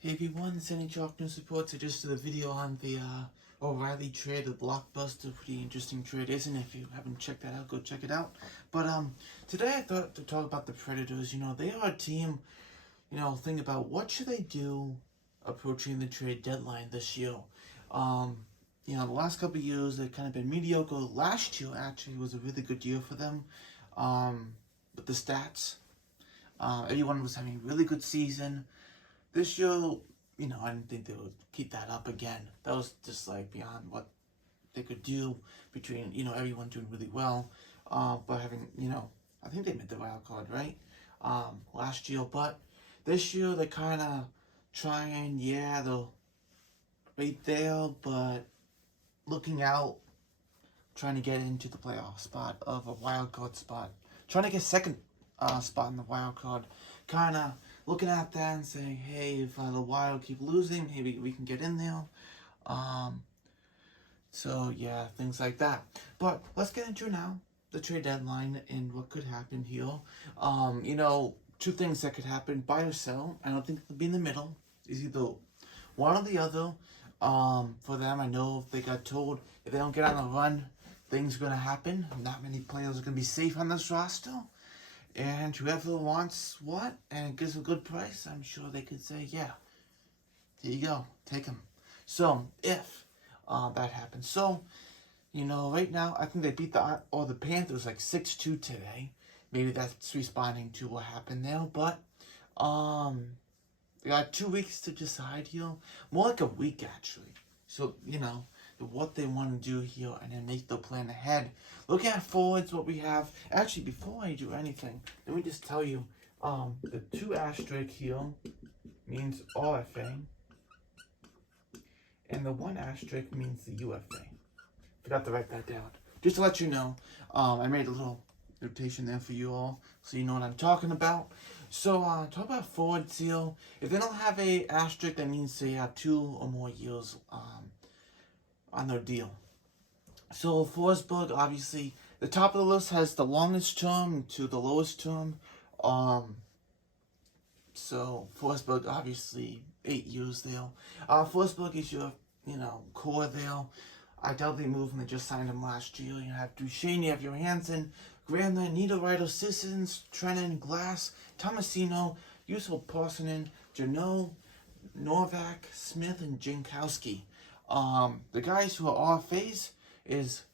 Hey everyone, it's NHL News Reports. I just did a video on the O'Reilly trade, the blockbuster. Pretty interesting trade, isn't it? If you haven't checked that out, go check it out. But today I thought to talk about the Predators. You know, they are a team. Think about what should they do approaching the trade deadline this year. Um, the last couple of years they've kind of been mediocre. Last year actually was a really good year for them. With the stats, everyone was having a really good season. This year, I didn't think they would keep that up again. That was just like beyond what they could do between, everyone doing really well. But having, I think they made the wild card, right? Last year. But this year, they kind of trying, they'll right there, but looking out, trying to get into the playoff spot of a wild card spot. Trying to get second spot in the wild card. Kind of looking at that and saying, hey, if the Wild keep losing, maybe we can get in there. So yeah, things like that. But let's get into now the trade deadline and what could happen here. Two things that could happen: buy or sell. I don't think it'll be in the middle. It's either one or the other. For them, I know if they got told if they don't get on a run, things are gonna happen. Not many players are gonna be safe on this roster. And whoever wants what and gives a good price, I'm sure they could say, yeah, here you go, take him. So, if that happens. So, right now, I think they beat the Panthers like 6-2 today. Maybe that's responding to what happened there. But, they got 2 weeks to decide here. More like a week, actually. So, what they want to do here and then make the plan ahead. Looking at forwards, what we have. Actually, before I do anything, let me just tell you, the 2 asterisk here means RFA, and the 1 asterisk means the UFA. Forgot to write that down. Just to let you know, I made a little notation there for you all, so you know what I'm talking about. So, talk about forwards here. If they don't have a asterisk, that means they have 2 or more years, on their deal. So Forsberg, obviously, the top of the list has the longest term to the lowest term. So Forsberg, obviously, 8 years there. Forsberg is your, core there. I doubt they move him. They just signed him last year. You have Duchesne, you have Johansson, Granlund, Niederreiter, Sissons, Trennan, Glass, Tomasino, Yusuf Parsonen, Janot, Novak, Smith, and Jankowski. The guys who are RFAs is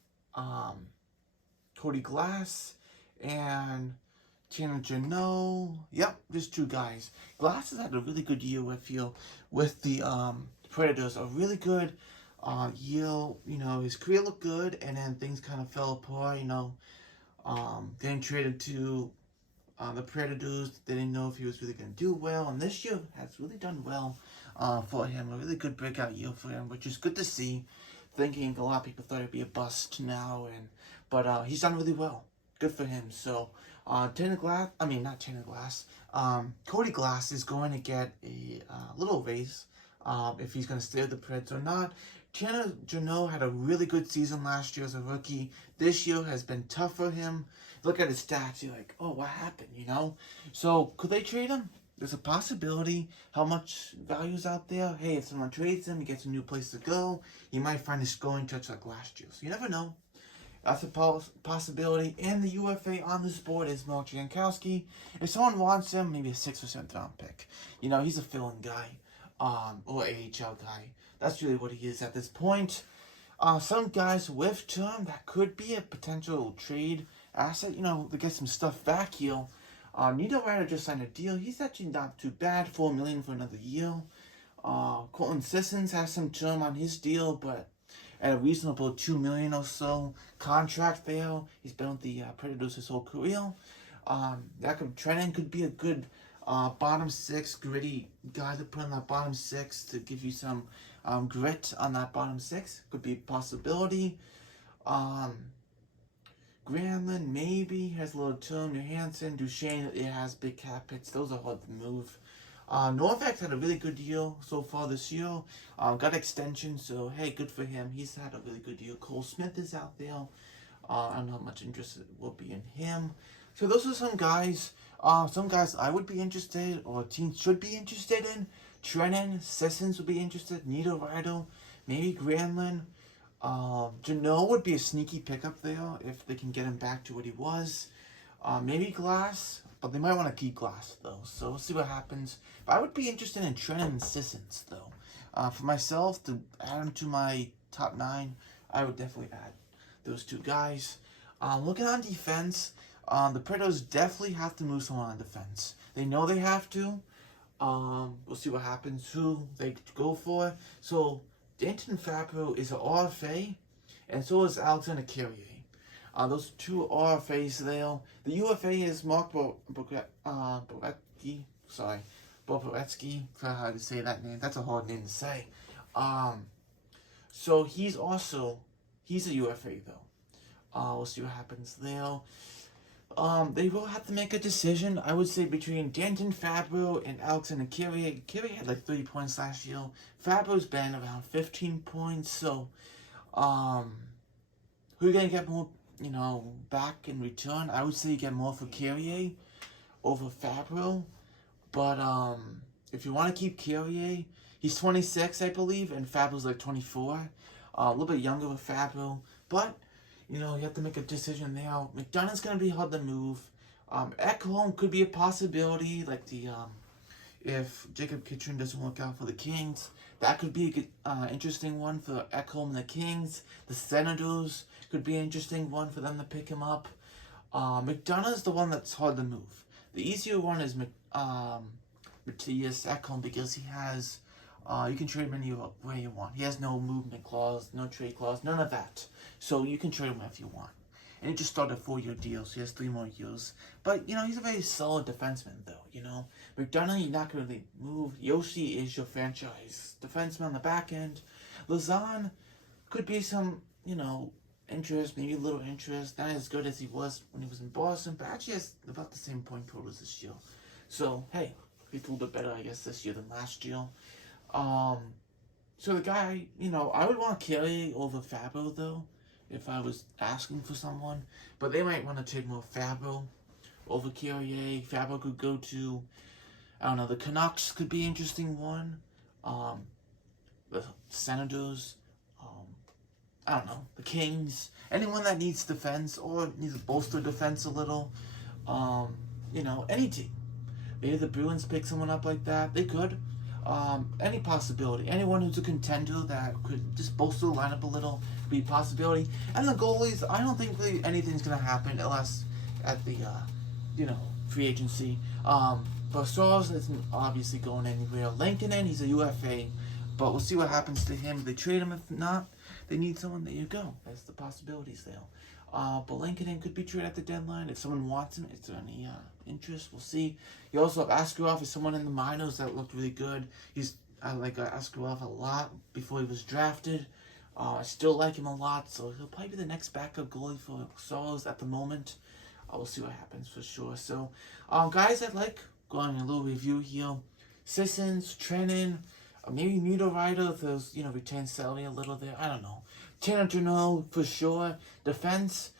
Cody Glass and Tanner Janot. Yep, just 2 guys. Glass has had a really good year with the Predators. A really good year. His career looked good, and then things kind of fell apart. Getting traded to the Predators. They didn't know if he was really going to do well, and this year has really done well for him. A really good breakout year for him, which is good to see. Thinking a lot of people thought it'd be a bust now, but he's done really well. Good for him. So Cody Glass is going to get a little raise if he's going to stay with the Preds or not. Tanner Janot had a really good season last year as a rookie. This year has been tough for him. Look at his stats. You're like, oh, what happened, So, could they trade him? There's a possibility. How much value is out there? Hey, if someone trades him, he gets a new place to go. He might find a scoring touch like last year. So, you never know. That's a possibility. And the UFA on this board is Mark Jankowski. If someone wants him, maybe a 6th or 7th round pick. He's a fill-in guy. Or AHL guy. That's really what he is at this point. Some guys with term, that could be a potential trade asset, to get some stuff back here. Niederreiter just signed a deal. He's actually not too bad. $4 million for another year. Colton Sissons has some term on his deal, but at a reasonable $2 million or so contract there. He's been with the Predators his whole career. Trennan could be a good bottom 6 gritty guy to put on that bottom 6 to give you some grit on that bottom 6. Could be a possibility. Granlund maybe has a little term. Johansson, Duchesne, it has big cap hits. Those are hard to move. Novak had a really good year so far this year. Got extension, so hey, good for him. He's had a really good year. Cole Smith is out there. I don't know how much interest it will be in him. So those are some guys. Some guys I would be interested, or teams should be interested in. Trennan, Sissons would be interested. Nito Rido, maybe Granlund. Jano would be a sneaky pickup there if they can get him back to what he was. Maybe Glass, but they might want to keep Glass though. So we'll see what happens. But I would be interested in Trennan and Sissons though. For myself, to add them to my top 9, I would definitely add those 2 guys. Looking on defense, the Predators definitely have to move someone on defense. They know they have to. We'll see what happens, who they go for. So, Danton Fabro is an RFA, and so is Alexander Carrier. Those 2 RFAs there. The UFA is Mark Boretsky. Sorry, Boretsky. For how to say that name. That's a hard name to say. So he's a UFA though. We'll see what happens there. They will have to make a decision, I would say, between Danton Fabro and Alexander Carrier. Carrier had like 30 points last year. Fabro's been around 15 points. So, who are you going to get more, back in return? I would say you get more for Carrier over Fabro. But, if you want to keep Carrier, he's 26, I believe, and Fabro's like 24. A little bit younger with Fabro. But, you have to make a decision there. McDonough's going to be hard to move. Ekholm could be a possibility, like if Jacob Kitchen doesn't work out for the Kings. That could be a good, interesting one for Ekholm and the Kings. The Senators could be an interesting one for them to pick him up. McDonough's the one that's hard to move. The easier one is Matthias Ekholm, because he has... you can trade him any way you want. He has no movement clause, no trade clause, none of that. So you can trade him if you want. And he just started a 4-year deal, so he has 3 more years. But, he's a very solid defenseman, though, McDonough, you're not going to really move. Yoshi is your franchise defenseman on the back end. Lazan could be some, interest, maybe a little interest. Not as good as he was when he was in Boston, but actually has about the same point totals this year. So, hey, he's a little bit better, I guess, this year than last year. So the guy, I would want Carrier over Fabro, though, if I was asking for someone. But they might want to take more Fabro over Carrier. Fabro could go to, I don't know, the Canucks could be an interesting one. The Senators, I don't know, the Kings. Anyone that needs defense or needs to bolster defense a little. Any team. Maybe the Bruins pick someone up like that. They could. Any possibility. Anyone who's a contender that could just bolster the lineup a little be a possibility. And the goalies, I don't think really anything's going to happen unless at the, free agency. Bassars isn't obviously going anywhere. Lankinen, he's a UFA, but we'll see what happens to him. If they trade him, if not, they need someone. There you go. That's the possibilities there. But Lankinen could be traded at the deadline. If someone wants him, is there any interest? We'll see. You also have Askarov, is someone in the minors that looked really good. I like Askarov a lot before he was drafted. I still like him a lot, so he'll probably be the next backup goalie for Soros at the moment. We'll see what happens for sure. So, guys, I'd like going a little review here. Sissons, Trennan, maybe Nito Rido if those, retain salary a little there. I don't know. Tanner Janot for sure. Defense,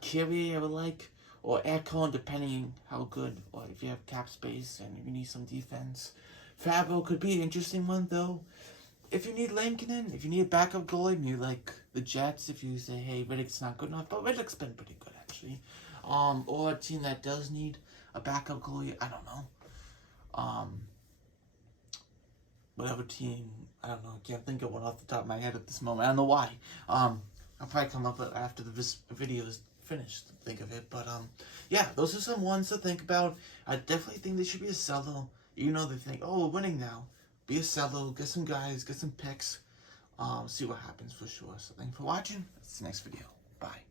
Carrier I would like. Or Ekholm, depending how good, or if you have cap space and you need some defense. Fabro could be an interesting one, though. If you need Lankinen, if you need a backup goalie, maybe like the Jets, if you say, hey, Riddick's not good enough, but Riddick's been pretty good, actually. Or a team that does need a backup goalie, I don't know. Whatever team, I don't know, I can't think of one off the top of my head at this moment. I don't know why. I'll probably come up with after the video is finished to think of it. But, yeah, those are some ones to think about. I definitely think they should be a seller. They think, oh, we're winning now. Be a seller, get some guys, get some picks. See what happens for sure. So thanks for watching. That's the next video. Bye.